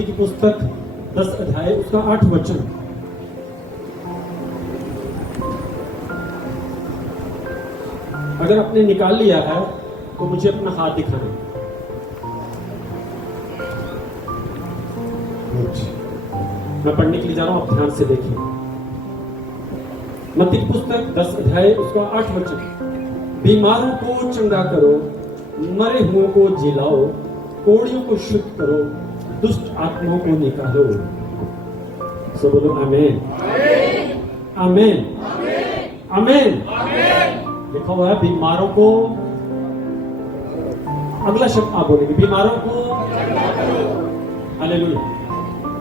मत्ती की पुस्तक 10 अध्याय उसका 8 वचन। अगर आपने निकाल लिया है तो मुझे अपना हाथ दिखाना। मैं पढ़ने के लिए जा रहा हूं, आप ध्यान से देखिए। मत्ती की पुस्तक 10 अध्याय उसका 8 वचन। बीमारों को चंगा करो, मरे हुओं को जिलाओ, कोड़ियों को शुद्ध करो, दुष्ट आत्माओं को निकालो। सब बोलो आमीन आमीन आमीन। लिखा हुआ है बीमारों को, अगला शब्द आप बोलेंगे, बीमारों को। हालेलुया।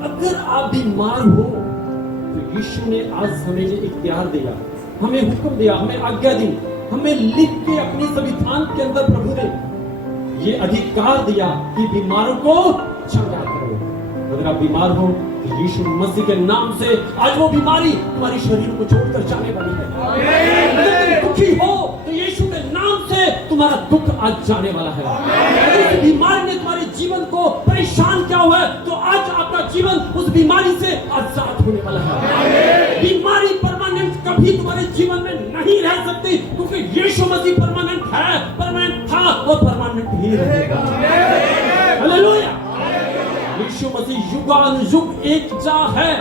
अगर आप बीमार हो तो यीशु ने आज हमें ये इख्तियार दिया, हमें हुक्म दिया, हमें आज्ञा दी, हमें लिख के अपने संविधान के अंदर प्रभु ने ये अधिकार दिया कि बीमारों को चंगा करो। अगर आप बीमार हो तो यीशु मसीह के नाम से आज वो बीमारी तुम्हारी शरीर को छोड़कर जाने वाली है। अगर तुम दुखी हो तो यीशु के नाम से तुम्हारा दुख आज जाने वाला है। अगर बीमारी ने तुम्हारे जीवन को परेशान किया हुआ है तो आज आपका जीवन उस बीमारी से आजाद होने वाला है। बीमारी परमानेंट कभी तुम्हारे जीवन में नहीं रह सकती, क्योंकि यीशु मसीह परमानेंट है, परमानेंट था और परमानेंट ही रहेगा। हालेलुया। यीशु मसीह युगानुयुग एक जा है।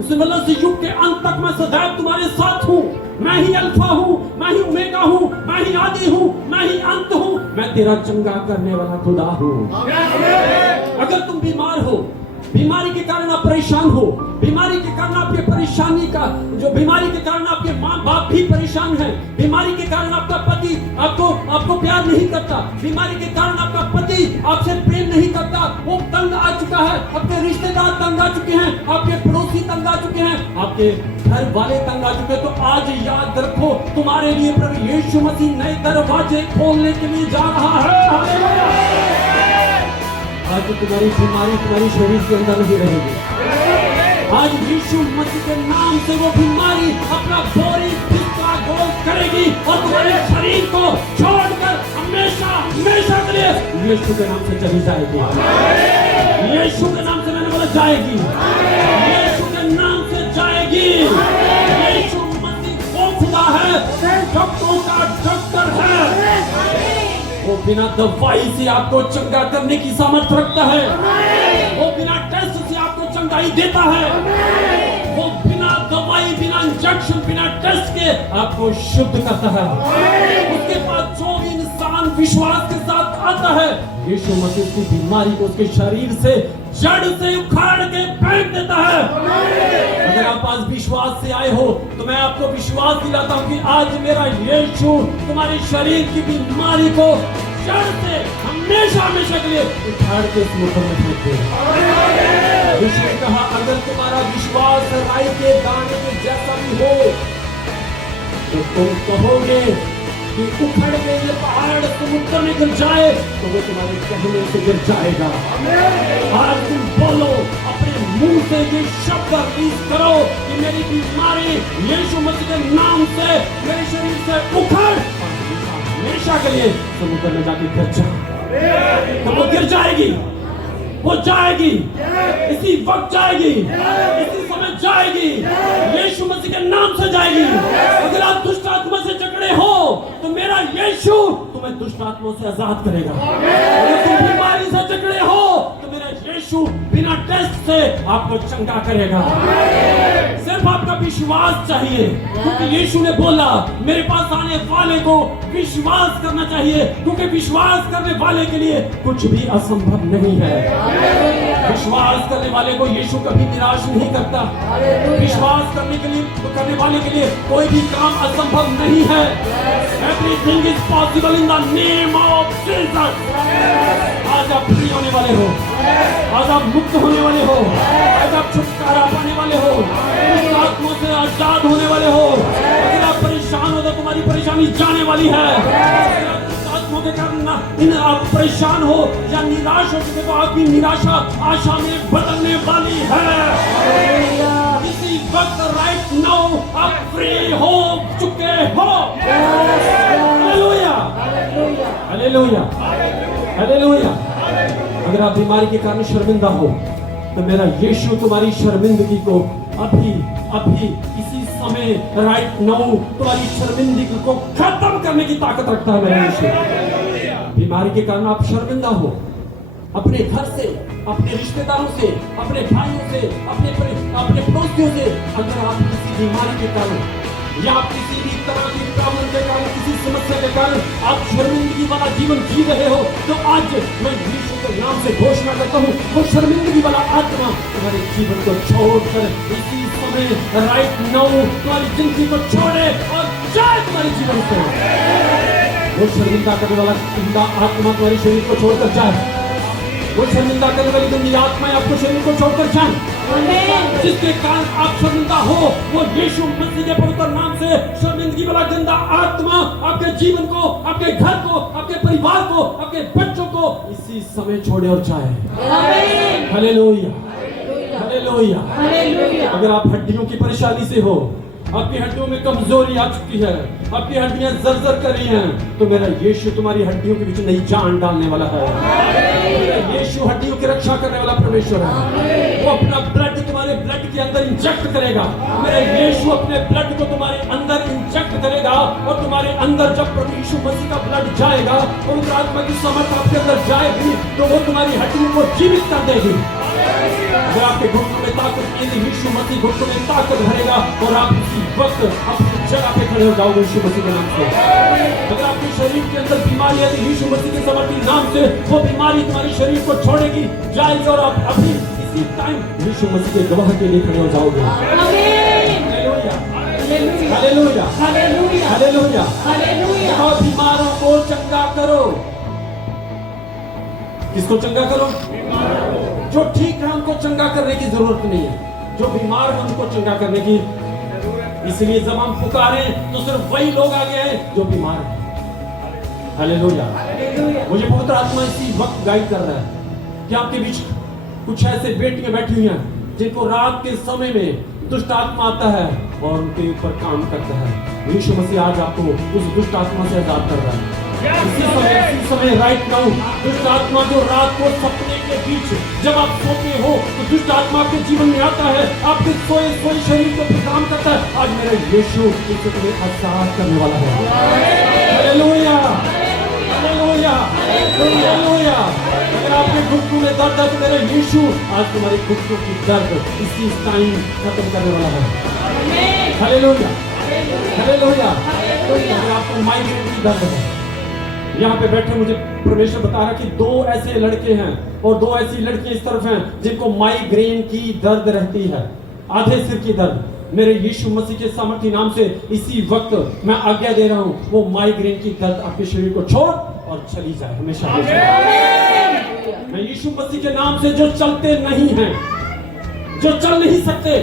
उसने बोला इस युग के अंत तक मैं सदैव तुम्हारे साथ हूँ। मैं ही अल्फा हूँ, मैं ही ओमेगा हूँ, मैं ही आदि हूँ, मैं ही अंत हूँ, मैं तेरा चंगा करने वाला खुदा हूँ। अगर तुम बीमार हो, बीमारी के कारण आप परेशान हो, बीमारी के कारण आपके परेशानी का जो बीमारी के कारण आपके माँ बाप भी परेशान है, बीमारी के कारण आपका पति आपको प्यार नहीं करता, बीमारी के कारण आपका पति आपसे प्रेम नहीं करता, वो तंग आ चुका है, आपके रिश्तेदार तंग आ चुके हैं, आपके पड़ोसी तंग आ चुके हैं, आपके घर वाले तंग आ चुके हैं, तो आज याद रखो तुम्हारे लिए प्रभु यीशु मसीह नए दरवाजे खोलने के लिए जा रहा है। आज तुम्हारी बीमारी तुम्हारी शरीर के अंदर नहीं रहेगी। आज यीशु मसीह के नाम से वो बीमारी अपना बोरी बिस्तर गोल करेगी और तुम्हारे शरीर को छोड़कर हमेशा हमेशा के लिए यीशु के नाम से चली जाएगी। यीशु के नाम से मैंने बोला जाएगी, यीशु के नाम से जाएगी। यीशु मसीह वो खुदा है, डॉक्टरों का डॉक्टर है। वो बिना दवाई से आपको चंगा करने की सामर्थ्य रखता है। वो बिना टेस्ट से आपको चंगाई देता है। वो बिना दवाई, बिना इंजेक्शन, बिना टेस्ट के आपको शुद्ध करता है। उसके पास जो भी इंसान विश्वास के साथ आता है, यीशु मसीह की बीमारी को उसके शरीर से जड़ से उखाड़ के फेंक देता है। अगर आप आज विश्वास से आए हो तो मैं आपको विश्वास दिलाता हूँ कि आज मेरा यीशु तुम्हारे शरीर की बीमारी को जड़ से हमेशा हमेशा के लिए उखाड़ के उस मुट्ठी में फेंक देगा। यीशु ने कहा अगर तुम्हारा विश्वास राई के दाने के जैसा भी हो तो तुम कहोगे कि उखड़ के ये पहाड़ समुद्र में गिर जाए तो वो तुम्हारे कहने से गिर जाएगा। आज तुम बोलो, अपने मुंह से ये शब्द रिलीज करो कि मेरी बीमारी यीशु मसीह के नाम से मेरे शरीर से उखड़ हमेशा के लिए समुद्र में जाके गिर जाए। तो वो गिर जाएगी, वो जाएगी, इसी वक्त जाएगी, इसी समय जाएगी, यीशु मसीह के नाम से जाएगी। अगर आप दुष्ट आत्मा से जकड़े हो तो मेरा यीशु तुम्हें दुष्ट आत्मा से आजाद करेगा। अगर तुम बीमारी से जकड़े हो तो मेरा यीशु बिना टेस्ट से आपको चंगा करेगा। सिर्फ आपका विश्वास चाहिए, क्योंकि यीशु ने बोला मेरे पास आने वाले को विश्वास करना चाहिए, क्योंकि विश्वास करने वाले के लिए कुछ भी असंभव नहीं है। विश्वास करने वाले को यीशु कभी निराश नहीं करता। विश्वास करने वाले के लिए कोई भी काम असंभव नहीं है। Everything is possible in the name of Jesus। आज आप फ्री होने वाले हो, आज आप मुक्त होने वाले हो, आज आप छुटकारा पाने वाले हो, आत्मा से आजाद होने वाले हो। अगर आप परेशान हो तो तुम्हारी परेशानी जाने वाली है। आत्मा के कारण आप परेशान हो या निराश हो चुके तो आपकी निराशा आशा में बदलने वाली है। इसी वक्त राइट नाउ आप फ्री हो चुके हो। Hallelujah, hallelujah, hallelujah. अगर आप बीमारी के कारण शर्मिंदा हो, तो मेरा यीशु तुम्हारी शर्मिंदगी को अभी अभी इसी समय राइट नाउ तुम्हारी शर्मिंदगी को खत्म करने की ताकत रखता है मेरा यीशु। बीमारी के कारण आप शर्मिंदा हो, अपने घर से, अपने रिश्तेदारों से, अपने भाइयों से, अपने पड़ोसियों से, अगर आप किसी बीमारी के कारण या आप किसी भी तरह की प्रॉब्लम के कारण, किसी समस्या के कारण आप शर्मिंदगी वाला जीवन जी रहे हो, तो आज मैं यीशु के नाम से घोषणा करता हूँ, वो शर्मिंदगी वाला आत्मा तुम्हारे जीवन को छोड़कर इसी समय राइट नाउ तुम्हारी जिंदगी को छोड़े और जाए तुम्हारे जीवन से। वो शर्मिंदा करने वाला आत्मा तुम्हारे शरीर को छोड़कर जाए, वो शर्मिंदा करने वाली गंदी आत्मा आपको शरीर को छोड़कर जाए, जिसके कारण आप शर्मिंदा हो, वो यीशु मसीह के पवित्र नाम से शर्मिंदगी वाला गंदा आत्मा आपके जीवन को, आपके घर को, आपके परिवार को, आपके बच्चों को इसी समय छोड़े और जाए। Hallelujah, hallelujah, hallelujah. अगर आप हड्डियों की परेशानी से हो, आपकी हड्डियों में कमजोरी आ चुकी है, आपकी हड्डियां जर्जर कर रही हैं, तो मेरा यीशु तुम्हारी हड्डियों के बीच नई जान डालने वाला है। मेरा यीशु हड्डियों की रक्षा करने वाला परमेश्वर है। वो अपना ब्लड तुम्हारे ब्लड के अंदर इंजेक्ट करेगा। मेरा यीशु अपने ब्लड को तुम्हारे अंदर इंजेक्ट करेगा और तुम्हारे अंदर जब प्रभु यीशु मसीह का ब्लड जाएगा, पवित्र आत्मा की समर्थ आपके अंदर जाएगी, तो वो तुम्हारी हड्डियों को जीवित कर देगी। अगर आपके घुटनों में ताकत नहीं है, यीशु मसीह घुटनों में ताकत भरेगा और आप इसी वक्त अपनी जगह पे खड़े हो जाओगे यीशु मसीह के नाम से। अगर आपके शरीर के अंदर बीमारी है, तो यीशु मसीह के समर्थी नाम से वो बीमारी तुम्हारी शरीर को छोड़ेगी, जाएगी और आप अभी इसी टाइम यीशु मसीह के गवाह के लिए खड़े हो जाओगे। Hallelujah, hallelujah, hallelujah, hallelujah, hallelujah. और बीमारों को चंगा करो। किसको चंगा करो? जो ठीक है उनको चंगा करने की जरूरत नहीं है, जो बीमार है उनको चंगा करने की। इसलिए जब हम पुकारे तो सिर्फ वही लोग आगे हैं जो बीमार हैं। हालेलुया। मुझे पवित्र आत्मा इसी वक्त गाइड कर रहा है कि आपके बीच कुछ ऐसे बेटियां बैठी हुई हैं जिनको रात के समय में दुष्ट आत्मा आता है और उनके ऊपर काम करता है। यीशु मसीह आज आपको उस दुष्ट आत्मा से आजाद कर रहा है। इसी समय राइट नाउ दुष्ट आत्मा जो रात को सपने के बीच जब आप सोते हो तो दुष्ट आत्मा आपके जीवन में आता है, आपके सोए सोए शरीर को काम करता है। आज मेरा यीशु इसे तुम्हें आजाद करने वाला है। Hallelujah, hallelujah, hallelujah. अगर आपके घुटनों में दर्द है तो मेरा यीशु आज तुम्हारे घुटनों की दर्द इसी टाइम खत्म करने वाला है। Hallelujah, hallelujah. अगर आपको माइग्रेन की दर्द है, यहाँ पे बैठे मुझे परमेश्वर बता रहा कि 2 ऐसे लड़के हैं और 2 ऐसी लड़कियां इस तरफ हैं जिनको माइग्रेन की दर्द रहती है, आधे सिर की दर्द। मेरे यीशु मसीह के सामर्थी नाम से इसी वक्त मैं आज्ञा दे रहा हूँ, वो माइग्रेन की दर्द आपके शरीर को छोड़ और चली जाए हमेशा। मैं यीशु मसीह के नाम से जो चलते नहीं हैं, जो चल नहीं सकते,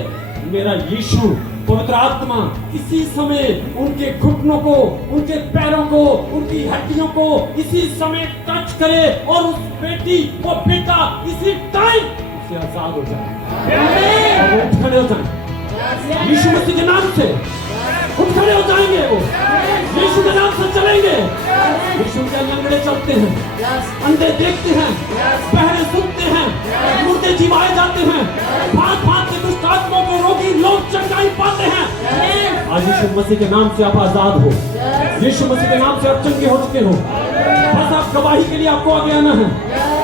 मेरा यीशु पवित्र आत्मा इसी समय उनके घुटनों को, उनके पैरों को, उनकी हड्डियों को इसी समय टच करे और उस बेटी, वो बेटा इसी टाइम उससे आजाद हो जाए और वो उठ खड़े हो जाए यीशु मसीह के नाम से। उठ खड़े हो जाएंगे, वो यीशु के नाम से चलेंगे। यीशु के लंगड़े चलते हैं, अंधे देखते हैं, बहरे सुनते हैं, मुर्दे जिवाए जाते हैं, भांत भांत के दुष्ट आत्माओं के रोगी लोग चंगाई पाते हैं। आज यीशु मसीह के नाम से आप आजाद हो, यीशु मसीह के नाम से आप चंगे हो चुके हो। बस आप गवाही के लिए आपको आगे आना है,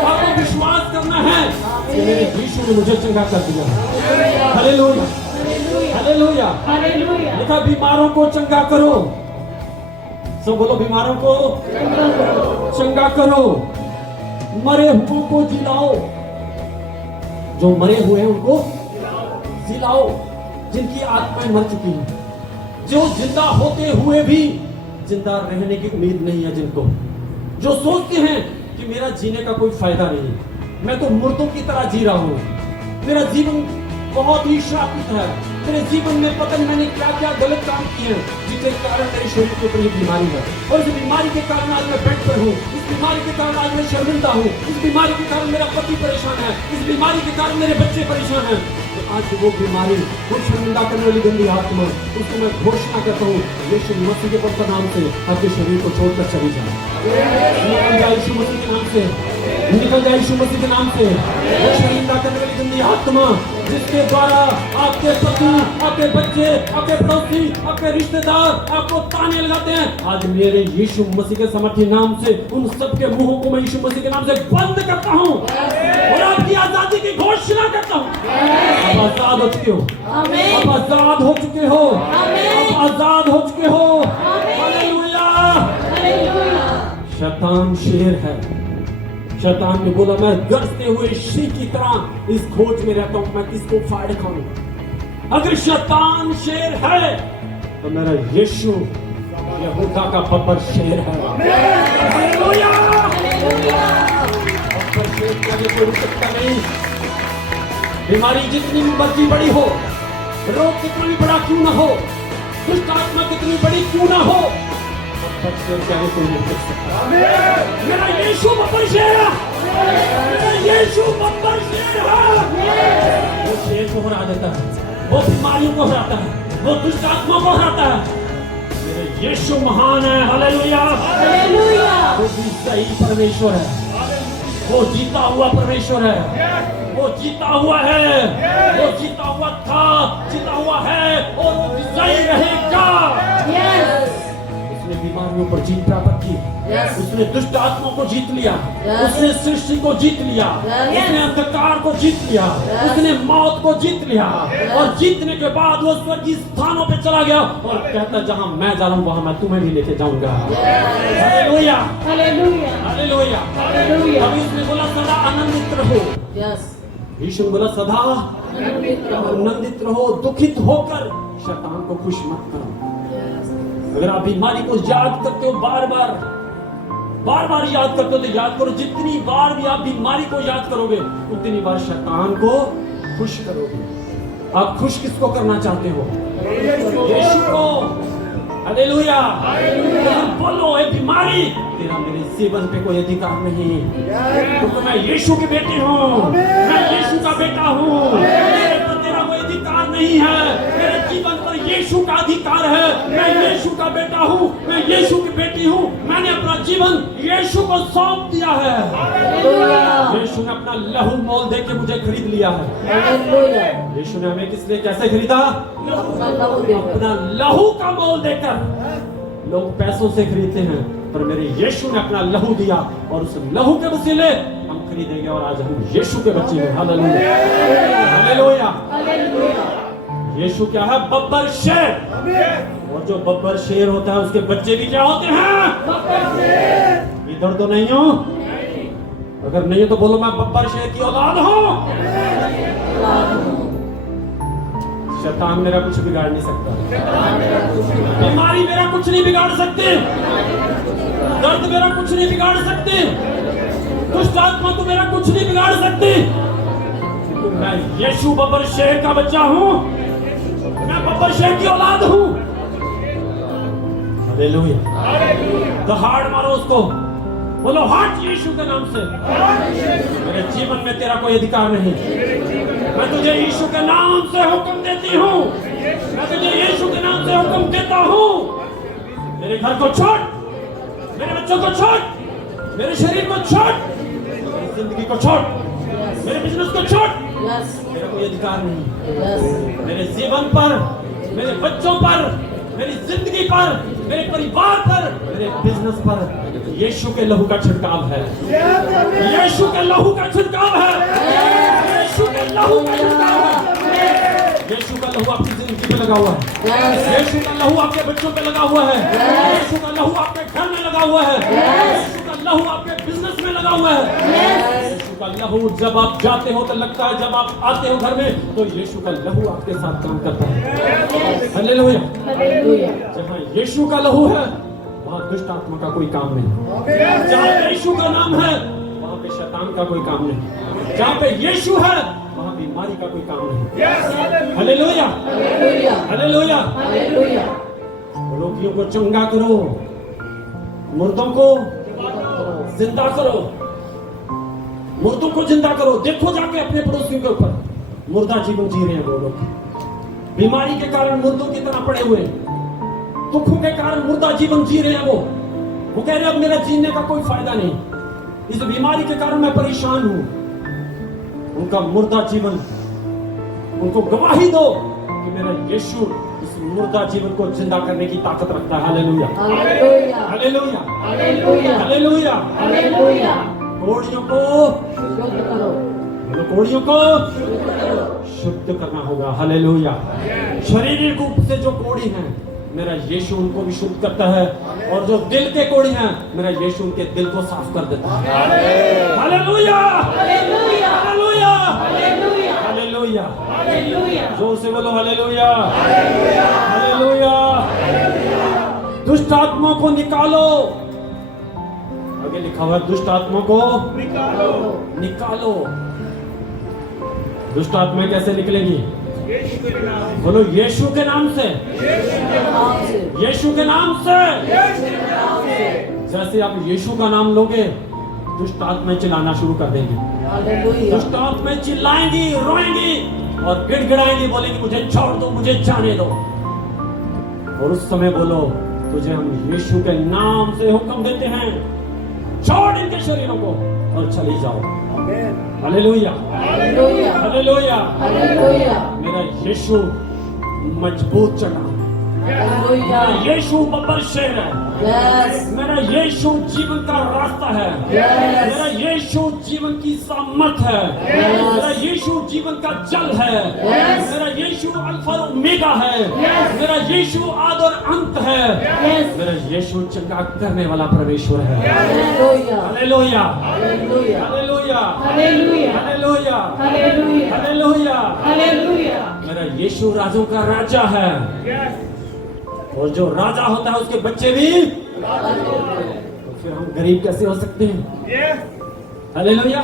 आपको विश्वास करना है कि मेरे यीशु ने मुझे चंगा कर दिया। Hallelujah, hallelujah, hallelujah. लिखा बीमारों को चंगा करो। सब बोलो बीमारों को चंगा करो, मरे हुओं को जिलाओ। जो मरे हुए हैं उनको जिलाओ, जिनकी आत्माएं मर चुकी हैं, जो जिंदा होते हुए भी जिंदा रहने की उम्मीद नहीं है, जिनको जो सोचते हैं कि मेरा जीने का कोई फायदा नहीं, मैं तो मुर्दों की तरह जी रहा हूं, मेरा जीवन बहुत ही श्रापित है, मेरे जीवन में पता नहीं मैंने क्या क्या गलत काम किए हैं जिसके कारण मेरे शरीर के ऊपर ये बीमारी है, और इस बीमारी के कारण आज मैं बेड पर हूँ, इस बीमारी के कारण आज मैं शर्मिंदा हूँ, इस बीमारी के कारण मेरा पति परेशान है, इस बीमारी के कारण मेरे बच्चे परेशान हैं। तो आज वो बीमारी, वो शर्मिंदा करने वाली गंदी आत्मा, उसको मैं घोषणा करता हूँ यीशु मसीह के पवित्र नाम से आपके शरीर को छोड़कर चली जाए। यीशु मसीह के नाम से निकल जाए यीशु मसीह के नाम से। वो शर्मिंदा करने वाली गंदी आत्मा जिसके द्वारा आपके पति, आपके बच्चे, आपके पड़ोसी, आपके रिश्तेदार आपको ताने लगाते हैं, आज मेरे यीशु मसीह के सामर्थ्य नाम से उन सबके मुंहों को मैं यीशु मसीह के नाम से बंद करता हूँ और आपकी आजादी की घोषणा करता हूँ। आप आजाद हो चुके हो, आप आजाद हो चुके हो, आप आजाद हो चुके हो। हालेलुया। शैतान शेर है। शैतान ने बोला मैं गरजते हुए सिंह की तरह इस खोज में रहता हूं, मैं किसको फाड़ खाऊं। अगर शैतान शेर है तो मेरा यीशु यहूदा का बब्बर शेर है। हालेलुया। बब्बर शेर कभी कोई रुक सकता नहीं। बीमारी जितनी मर्जी बड़ी हो, रोग कितना भी बड़ा क्यों ना हो, दुष्ट आत्मा कितनी बड़ी क्यों ना हो, बब्बर शेर कभी कोई नहीं रुक सकता। मेरा यीशु बब्बर शेर है। मेरा यीशु बब्बर शेर है। वो शेर को हरा देता है, वो बीमारियों को हराता है, वो दुष्ट आत्मा को हराता है। मेरा यीशु महान है। हालेलुया। वो भी सही परमेश्वर है, वो जीता हुआ परमेश्वर है, वो जीता हुआ है, वो जीता हुआ था, जीता हुआ है और वो विजयी रहेगा। उसने बीमारियों पर जीत प्राप्त की, उसने दुष्ट आत्माओं को जीत लिया, उसने सृष्टि को जीत लिया, उसने अंधकार को जीत लिया, उसने मौत को जीत लिया और जीतने के बाद वो स्वर्गीय स्थानों पे चला गया और कहता जहां मैं जा रहा हूं वहां मैं तुम्हें भी लेके जाऊंगा। हालेलुया। हालेलुया। हालेलुया। हालेलुया। अभी उसने बोला सदा आनंदित रहो। यीशु ने बोला सदा आनंदित रहो, दुखित होकर शैतान को खुश मत करो। अगर आप बीमारी को याद करते हो, बार बार याद करते हो, तो याद करो जितनी बार भी आप बीमारी को याद करोगे उतनी बार शैतान को खुश करोगे। आप खुश किसको करना चाहते हो? यीशु को। हालेलुया। बोलो ए बीमारी तेरा मेरे जीवन पे कोई अधिकार नहीं, क्योंकि मैं यीशु की बेटी हूँ, मैं यीशु का बेटा हूँ, मेरे पर तेरा कोई अधिकार नहीं है, मेरे जीवन पर यीशु का अधिकार है। मैं यीशु का बेटा हूँ, मैं यीशु की बेटी हूँ, मैंने अपना जीवन यीशु को सौंप दिया है। यीशु ने अपना लहू मोल दे के मुझे खरीद लिया है। यीशु ने हमें किस लिए कैसे खरीदा? अपना लहू का मोल देकर। लोग पैसों से खरीदते हैं, पर मेरे यीशु ने अपना लहू दिया और उस लहू के वसीले हम खरीदेंगे और आज हम यीशु के बच्चे हैं। हालेलुया। हालेलुया। यीशु क्या है? बब्बर शेर। और जो बब्बर शेर होता है उसके बच्चे भी क्या होते हैं? इधर तो नहीं हो? अगर नहीं हो तो बोलो मैं बब्बर शेर की औलाद हूं। शैतान मेरा कुछ बिगाड़ नहीं सकता, बीमारी मेरा कुछ नहीं बिगाड़ सकते, दर्द मेरा कुछ नहीं बिगाड़ सकते, दुष्ट आत्मा तो मेरा कुछ नहीं बिगाड़ सकती। मैं यीशु बब्बर शेर का बच्चा हूं, मैं बब्बर शेर की औलाद हूं। हालेलुया। दहाड़ मारो उसको, बोलो हट यीशु के नाम से। मेरे जीवन में तेरा कोई अधिकार नहीं। मैं तुझे यीशु के नाम से हुक्म देती हूँ, मैं तुझे यीशु के नाम से हुक्म देता हूँ। मेरे घर को छोड़, मेरे बच्चों को छोड़, मेरे शरीर को छोड़, मेरी जिंदगी को छोड़, मेरे बिजनेस को छोड़। मेरा कोई अधिकार नहीं मेरे जीवन पर, मेरे बच्चों पर, मेरी जिंदगी पर, मेरे परिवार पर, मेरे बिजनेस पर। यीशु के लहू का छिड़काव है, यीशु के लहू का छिड़काव है, यीशु के लहू का छिड़काव है। यीशु का लहू आपकी जिंदगी पे लगा हुआ है, यीशु का लहू आपके बच्चों पे लगा हुआ है, यीशु का लहू आपके घर में लगा हुआ है, यीशु का लहू आपके बिजनेस में लगा हुआ है। यीशु का लहू जब आप जाते हो तो लगता है, जब आप आते हो घर में तो यीशु का लहू आपके साथ काम करता है। हालेलुया। जहाँ यीशु का लहू है वहाँ दुष्ट आत्मा का कोई काम नहीं। जहाँ यीशु का नाम है वहाँ पे शैतान का कोई काम नहीं। जहाँ पे यीशु है वहाँ बीमारी का कोई काम नहीं। हालेलुया। हालेलुया। रोगियों को चंगा करो, मुर्दों को जिंदा करो, मुर्दों को जिंदा करो। देखो जाके अपने पड़ोसियों के ऊपर मुर्दा जीवन जी रहे हैं वो लोग, बीमारी के कारण मुर्दों की तरह पड़े हुए, दुखों के कारण मुर्दा जीवन जी रहे हैं वो कह रहे हैं अब मेरा जीने का कोई फायदा नहीं। इस बीमारी के कारण मैं परेशान हूं, उनका मुर्दा जीवन, उनको गवाही दो कि मेरा यीशु इस मुर्दा जीवन को जिंदा करने की ताकत रखता है। Hallelujah, hallelujah, hallelujah, hallelujah, hallelujah. Hallelujah. कोड़ियों को शुद्ध करो, कोड़ियों को शुद्ध करो। शुद्ध करना होगा। हालेलुया। शारीरिक रूप से जो कोड़ी हैं, मेरा यीशु उनको भी शुद्ध करता है, और जो दिल के कोड़ी हैं, मेरा यीशु उनके दिल को साफ कर देता है। Hallelujah, hallelujah, hallelujah, hallelujah, hallelujah. Hallelujah. जोर से बोलो हालेलुया, हालेलुया। दुष्ट आत्माओं को निकालो। आगे लिखा हुआ है, दुष्ट आत्माओं को निकालो। दुष्ट आत्माएं कैसे निकलेंगी? बोलो यीशु के नाम से, नाम से, यीशु के नाम से। नाम से। जैसे आप यीशु का नाम लोगे, दुष्ट आत्माएं चिल्लाना शुरू कर देंगे। हालेलुया, दुष्ट आत्माएं चिल्लाएंगी, रोएंगी और गिड़गिड़ाएंगी, बोलेंगी मुझे छोड़ दो, मुझे जाने दो। और उस समय बोलो, तुझे हम यीशु के नाम से हुक्म देते हैं, छोड़ इनके शरीरों को और चली जाओ। Hallelujah, hallelujah, hallelujah. हालेलुया, मेरा यीशु मजबूत चढ़ा, हालेलुया। यीशु बब्बर शेर है, यस, मेरा यीशु जीवन का रास्ता है, Yes. मेरा यीशु जीवन की सामर्थ है, Yes. मेरा यीशु जीवन का जल है, Yes. मेरा यीशु अल्फा और ओमेगा है, Yes. मेरा यीशु आदि और अंत है, यस। मेरा यीशु चंगा करने वाला परमेश्वर है। Hallelujah, hallelujah, hallelujah, hallelujah, hallelujah, hallelujah, hallelujah, hallelujah. Hallelujah. मेरा यीशु राजों का राजा है, और जो राजा होता है उसके बच्चे भी। तो फिर हम गरीब कैसे हो सकते हैं? हालेलुया।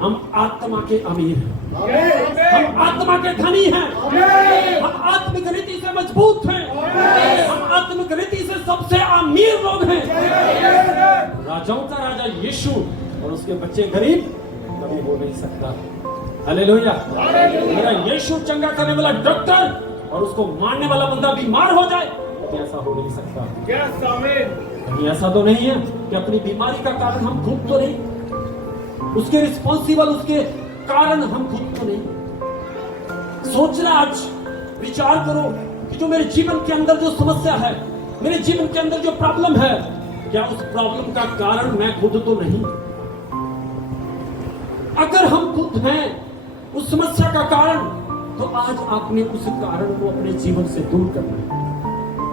हम आत्मा के अमीर हैं, हम आत्मा के धनी हैं, हम आत्मिक रीति से मजबूत हैं, हम आत्मिक रीति से सबसे अमीर लोग हैं। राजाओं का राजा यीशु और उसके बच्चे गरीब कभी हो नहीं सकता। हालेलुया। मेरा यीशु चंगा करने वाला डॉक्टर और उसको मारने वाला बंदा बीमार हो जाए, तो ऐसा हो नहीं सकता। कहीं ऐसा तो नहीं है कि अपनी बीमारी का कारण हम खुद तो नहीं, उसके रिस्पॉन्सिबल, उसके कारण हम खुद तो नहीं। सोचना, आज विचार करो कि जो मेरे जीवन के अंदर जो समस्या है, मेरे जीवन के अंदर जो प्रॉब्लम है, क्या उस प्रॉब्लम का कारण मैं खुद तो नहीं? अगर हम खुद हैं उस समस्या का कारण, तो आज आपने उस कारण को अपने जीवन से दूर करना है।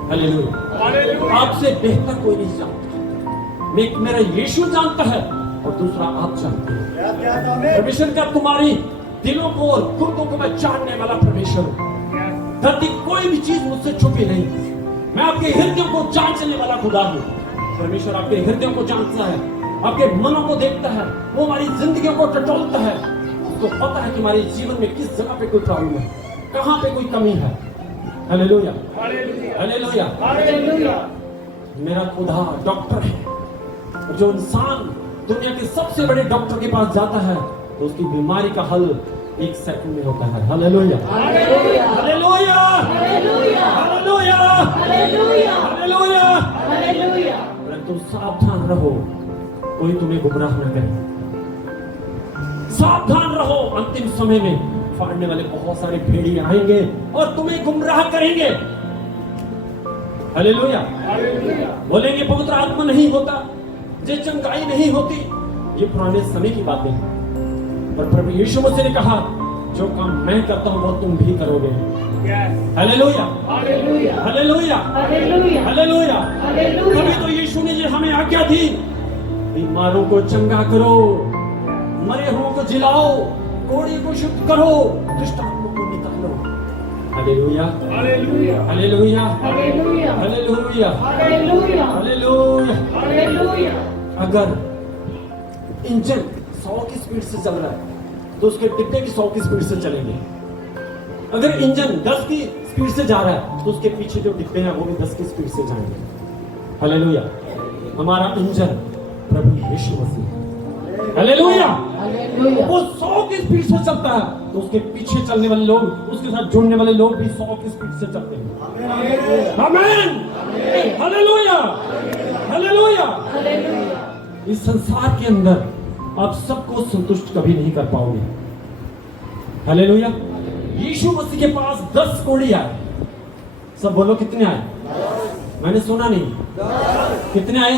हालेलुया। आपसे बेहतर कोई नहीं जानता, मेरा यीशु जानता है और दूसरा आप जानते हैं। परमेश्वर का तुम्हारी दिलों को और गुर्दों को मैं जानने वाला परमेश्वर हूं। धरती कोई भी चीज मुझसे छुपी नहीं, मैं आपके हृदयों को जांचने वाला खुदा हूं। परमेश्वर आपके हृदयों को जानता है, आपके मनों को देखता है, वो हमारी जिंदगियों को टटोलता है। उसको पता है कि हमारे जीवन में किस जगह पे कोई प्रॉब्लम है, कहां पे कोई कमी है। Hallelujah, hallelujah, hallelujah. मेरा खुदा डॉक्टर है। जो इंसान दुनिया के सबसे बड़े डॉक्टर के पास जाता है, तो उसकी बीमारी का हल 1 सेकंड में होता है। Hallelujah, hallelujah, hallelujah, hallelujah, hallelujah, hallelujah, hallelujah. Hallelujah. परंतु सावधान रहो, कोई तुम्हें गुमराह न करे। सावधान रहो, अंतिम समय में फाड़ने वाले बहुत सारे भेड़िए आएंगे और तुम्हें गुमराह करेंगे। हालेलुया, बोलेंगे पवित्र आत्मा नहीं होता, ये चंगाई नहीं होती, ये पुराने समय की बातें हैं। पर प्रभु यीशु मसीह ने कहा, जो काम मैं करता हूं वो तुम भी करोगे। Hallelujah, hallelujah, hallelujah, hallelujah, hallelujah. Hallelujah. तभी तो यीशु ने ये हमें आज्ञा दी, बीमारों को चंगा करो, मरे हुओं को जिलाओ, कोढ़ी को शुद्ध करो, दुष्ट आत्माओं को निकालो। Hallelujah, hallelujah, hallelujah, hallelujah, hallelujah, hallelujah, hallelujah. Hallelujah. अगर इंजन 100 की स्पीड से चल रहा है, तो उसके डिब्बे भी 100 की स्पीड से चलेंगे। अगर इंजन 10 की स्पीड से जा रहा है, तो उसके पीछे जो डिब्बे हैं वो भी 10 की स्पीड से जाएंगे। हालेलुया। हमारा इंजन प्रभु यीशु मसीह है। हालेलुया। हालेलुया। वो 100 की स्पीड से चलता है, तो उसके पीछे चलने वाले लोग, उसके साथ जुड़ने वाले लोग भी 100 की स्पीड से चलते हैं। आमीन। Hallelujah, hallelujah. हालेलुया। इस संसार के अंदर आप सबको संतुष्ट कभी नहीं कर पाओगे। हालेलुया। यीशु मसीह के पास 10 कोढ़ी आए। सब बोलो कितने आए? मैंने सुना नहीं। कितने आए?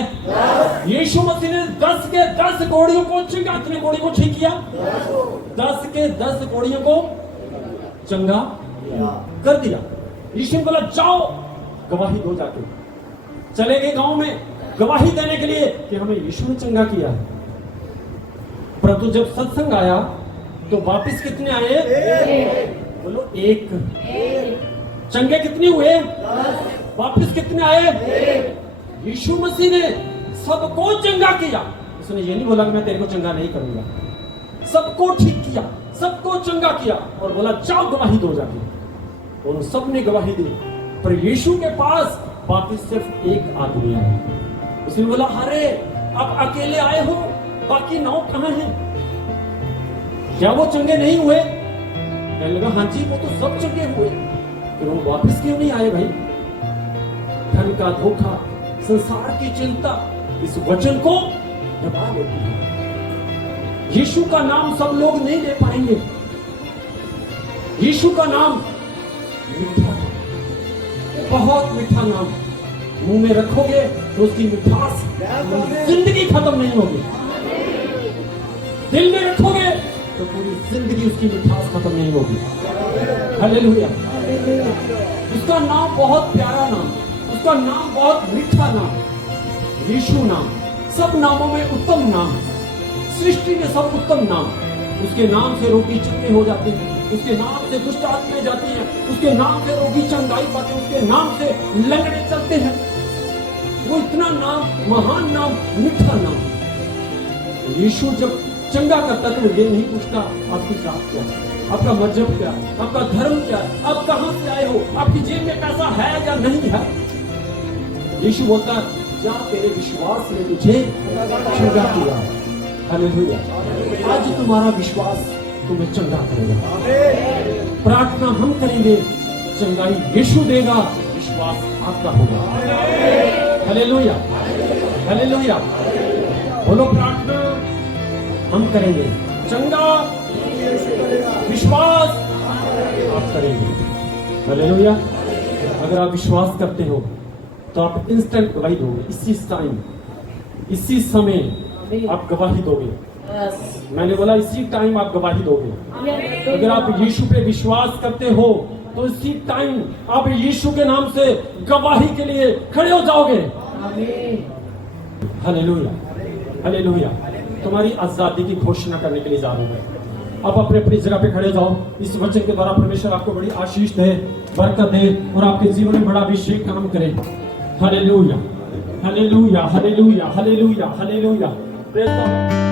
यीशु मसीह ने 10 के 10 कोढ़ियों को चंगा, कितने कोढ़ी को ठीक किया? 10 के 10 कोढ़ियों को चंगा कर दिया। यीशु ने बोला जाओ गवाही दो जाके। चले गए गांव में गवाही देने के लिए कि हमें यीशु ने चंगा किया है। परंतु जब सत्संग आया तो वापस कितने आए? बोलो एक। चंगे कितने हुए? वापस कितने आए? यीशु मसीह ने सबको चंगा किया। उसने ये नहीं बोला कि मैं तेरे को चंगा नहीं करूंगा। सबको ठीक किया, सबको चंगा किया और बोला जाओ गवाही दो जाके। उन सब ने गवाही दी। पर यीशु के पास वापस सिर्फ एक आदमी आया। उसने बोला अरे आप अकेले आए हो, बाकी 9 कहां हैं? क्या वो चंगे नहीं हुए? कहने लगा हाँ जी वो तो सब चंगे हुए। फिर वो वापस क्यों नहीं आए भाई? धन का धोखा, संसार की चिंता इस वचन को दबा लेती है। यीशु का नाम सब लोग नहीं ले पाएंगे। यीशु का नाम मीठा, बहुत मीठा नाम। मुंह में रखोगे तो उसकी मिठास जिंदगी खत्म नहीं होगी। दिल में रखोगे तो पूरी जिंदगी उसकी मिठास खत्म नहीं होगी। हालेलुया। उसका नाम बहुत प्यारा नाम, उसका नाम बहुत मीठा नाम, यीशु नाम। सब नामों में उत्तम नाम, सृष्टि में सब उत्तम नाम। उसके नाम से रोगी चंगे हो जाते हैं, उसके नाम से दुष्ट आत्माएं जाती हैं, उसके नाम से रोगी चंगाई पाते हैं, उसके नाम से लंगड़े चलते हैं। वो इतना नाम, महान नाम, मीठा नाम। यीशु जब चंगा करता तो ये नहीं पूछता आपकी जात क्या है, आपका मजहब क्या है, आपका धर्म क्या है, आप कहां से आए हो, आपकी जेब में पैसा है या नहीं है। यीशु बोलता जा तेरे विश्वास ने तुझे चंगा किया। हालेलुया। आज तुम्हारा विश्वास तुम्हें चंगा करेगा। प्रार्थना हम करेंगे, चंगाई यीशु देगा, विश्वास आपका होगा। हालेलुया। हालेलुया। बोलो प्रार्थना हम करेंगे, चंगा विश्वास आप करेंगे। हालेलुया। अगर आप विश्वास करते हो तो आप इंस्टेंट गवाही दोगे। इसी टाइम, इसी समय आप गवाही दोगे। मैंने बोला इसी टाइम आप गवाही दोगे। अगर आप यीशु पे विश्वास करते हो तो इसी टाइम आप यीशु के नाम से गवाही के लिए खड़े हो जाओगे। हालेलुया। हालेलुया। तुम्हारी आजादी की घोषणा करने के लिए जा रहा हूं। आप अपने अपनी जगह पे खड़े जाओ। इस वचन के द्वारा परमेश्वर आपको बड़ी आशीष दे, बरकत दे और आपके जीवन में बड़ा अभिषेक काम करे। Hallelujah. Hallelujah. Hallelujah. Hallelujah. Hallelujah. Praise the Lord.